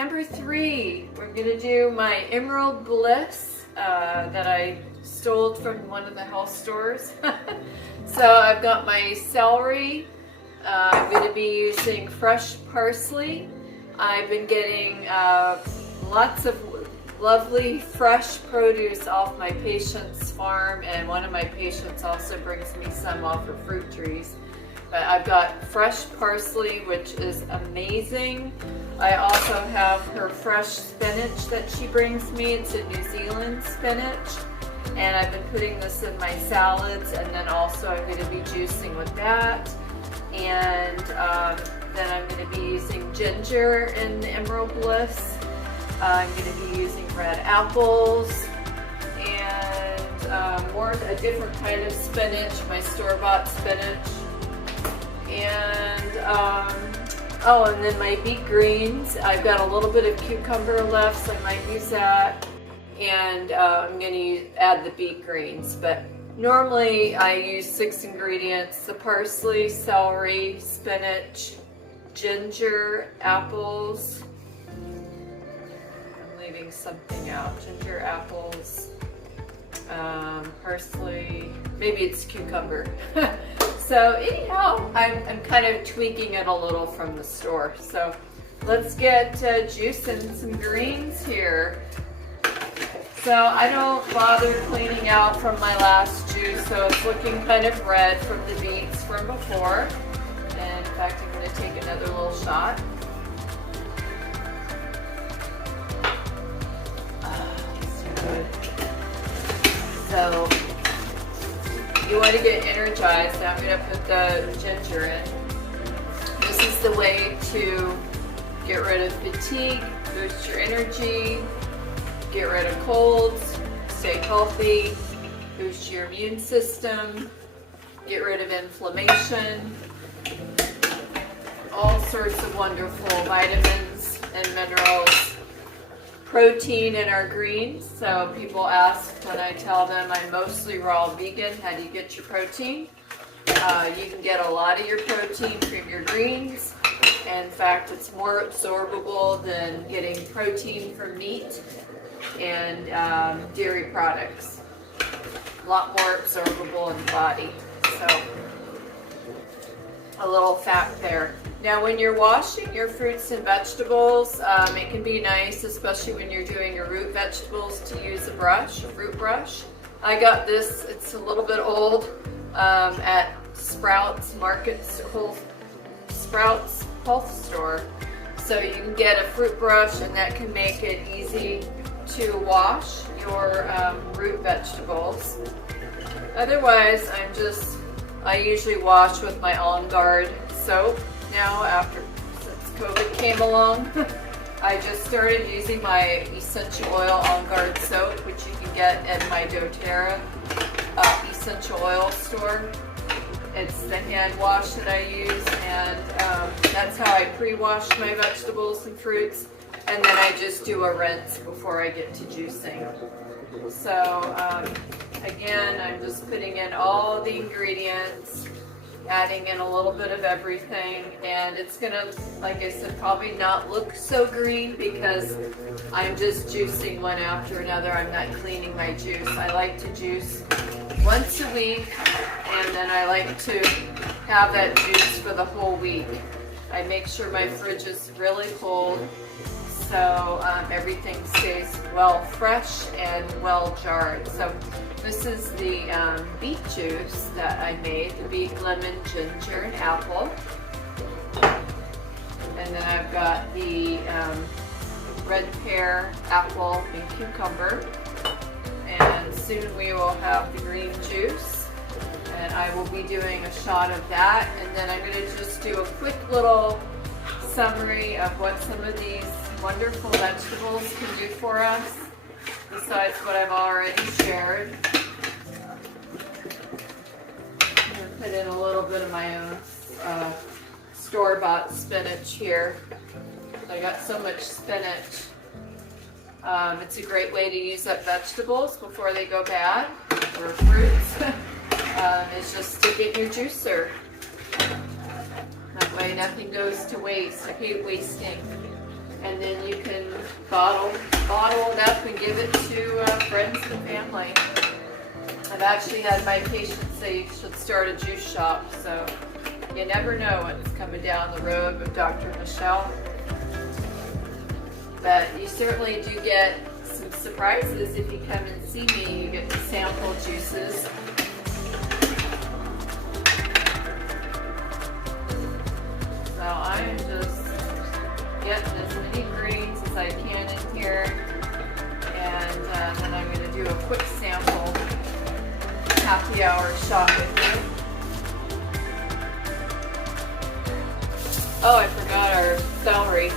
Number 3, we're gonna do my Emerald Bliss that I stole from one of the health stores. So I've got my celery. I'm gonna be using fresh parsley. I've been getting lots of lovely fresh produce off my patient's farm, and one of my patients also brings me some off her fruit trees. But I've got fresh parsley, which is amazing. I also have her fresh spinach that she brings me. It's a New Zealand spinach. And I've been putting this in my salads, and then also I'm going to be juicing with that. And then I'm going to be using ginger in the Emerald Bliss. I'm going to be using red apples and a different kind of spinach, my store-bought spinach. And and then my beet greens. I've got a little bit of cucumber left, so I might use that. And I'm going to add the beet greens. But normally I use 6 ingredients: the parsley, celery, spinach, ginger, apples. I'm leaving something out. Ginger, apples, parsley, maybe it's cucumber. So anyhow, I'm kind of tweaking it a little from the store. So let's get juicing some greens here. So I don't bother cleaning out from my last juice, so it's looking kind of red from the beets from before. And in fact, I'm going to take another little shot. So you want to get energized. Now I'm going to put the ginger in. This is the way to get rid of fatigue, boost your energy, get rid of colds, stay healthy, boost your immune system, get rid of inflammation, all sorts of wonderful vitamins and minerals. Protein in our greens. So people ask when I tell them I'm mostly raw vegan, how do you get your protein? You can get a lot of your protein from your greens. In fact, it's more absorbable than getting protein from meat and dairy products. A lot more absorbable in the body. So a little fact there. Now when you're washing your fruits and vegetables, it can be nice, especially when you're doing your root vegetables, to use a brush, a fruit brush. I got this, it's a little bit old, at Sprouts Sprouts Health Store. So you can get a fruit brush, and that can make it easy to wash your root vegetables. Otherwise, I usually wash with my On Guard soap. Now, since COVID came along, I just started using my essential oil On Guard soap, which you can get at my doTERRA essential oil store. It's the hand wash that I use, and that's how I pre-wash my vegetables and fruits, and then I just do a rinse before I get to juicing. So again, I'm just putting in all the ingredients, adding in a little bit of everything, and it's gonna, like I said, probably not look so green because I'm just juicing one after another. I'm not cleaning my juice. I like to juice once a week, and then I like to have that juice for the whole week. I make sure my fridge is really cold, so everything stays well fresh and well jarred. So this is the beet juice that I made, the beet, lemon, ginger, and apple. And then I've got the red pear, apple, and cucumber. And soon we will have the green juice. And I will be doing a shot of that. And then I'm going to just do a quick little summary of what some of these wonderful vegetables can do for us, besides what I've already shared. I'm going to put in a little bit of my own store-bought spinach here. I got so much spinach. It's a great way to use up vegetables before they go bad, or fruits. It's just stick it in your juicer. That way nothing goes to waste. I hate wasting. And then you can bottle it up and give it to friends and family. I've actually had my patients say you should start a juice shop, so you never know what's coming down the road with Dr. Michelle. But you certainly do get some surprises if you come and see me. You get to sample juices. So I'm just getting as many greens as I can in here, and then I'm going to do a quick sample happy hour shot with you. Oh, I forgot our celery.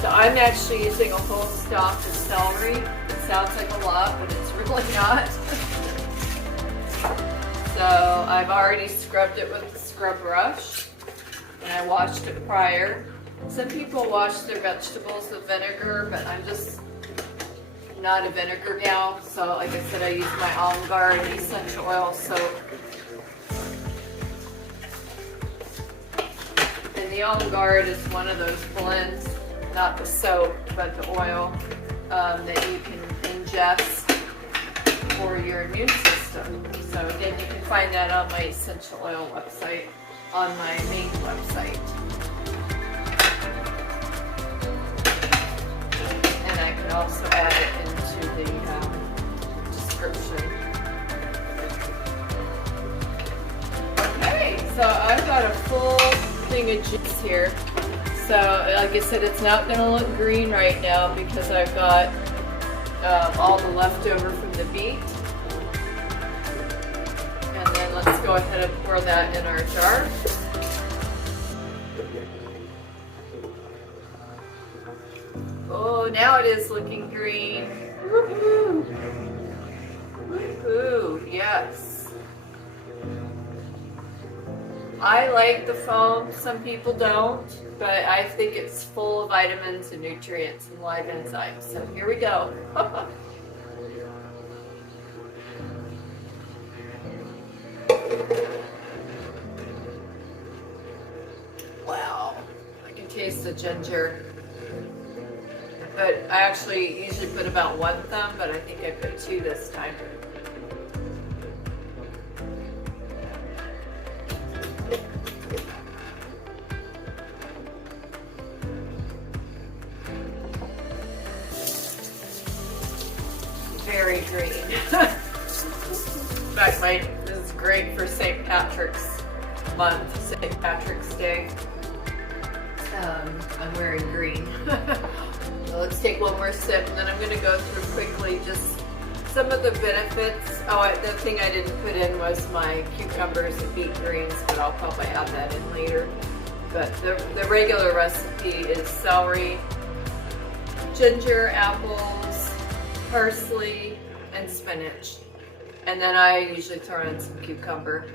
So I'm actually using a whole stalk of celery. It sounds like a lot, but it's really not. So I've already scrubbed it with the scrub brush, and I washed it prior. Some people wash their vegetables with vinegar, but I'm just not a vinegar gal. So like I said, I use my Olive Garden essential oil soap. And the Olive Garden is one of those blends, not the soap, but the oil that you can ingest for your immune system. So again, you can find that on my essential oil website, on my main website. And I can also add it into the description. Okay, so I've got a full thing of juice here. So like I said, it's not going to look green right now because I've got all the leftover from the beet. And then let's go ahead and pour that in our jar. Oh, now it is looking green. Woohoo! Woohoo! Yes. I like the foam. Some people don't, but I think it's full of vitamins and nutrients and live enzymes. So here we go. Wow, I can taste the ginger. But I actually usually put about 1 thumb, but I think I put 2 this time. Very green. In fact, this is great for St. Patrick's month, St. Patrick's Day. I'm wearing green. So let's take one more sip, and then I'm going to go through quickly just some of the benefits. Oh, the thing I didn't put in was my cucumbers and beet greens, but I'll probably add that in later. But the regular recipe is celery, ginger, apples, parsley, and spinach. And then I usually throw in some cucumber.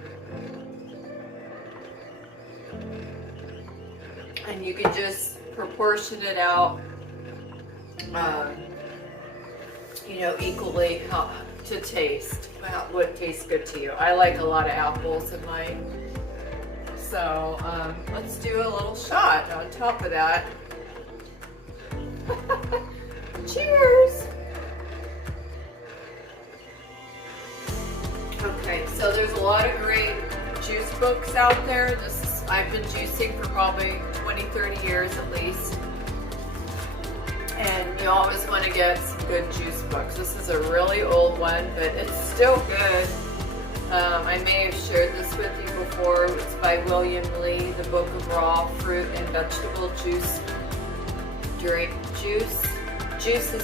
And you can just proportion it out, equally to taste, what tastes good to you. I like a lot of apples in mine. So let's do a little shot on top of that. Cheers! Okay, so there's a lot of great juice books out there. I've been juicing for probably 20-30 years at least. And you always want to get some good juice books. This is a really old one, but it's still good. I may have shared this with you before. It's by William Lee, the Book of Raw Fruit and Vegetable Juices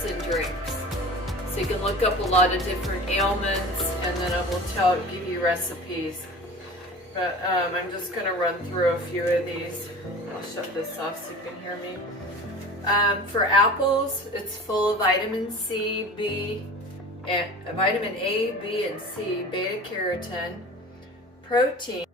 and Drinks. So you can look up a lot of different ailments, and then it will give you recipes. But I'm just going to run through a few of these. I'll shut this off so you can hear me. For apples, it's full of vitamin C, vitamin A, B, and C, beta carotene, protein,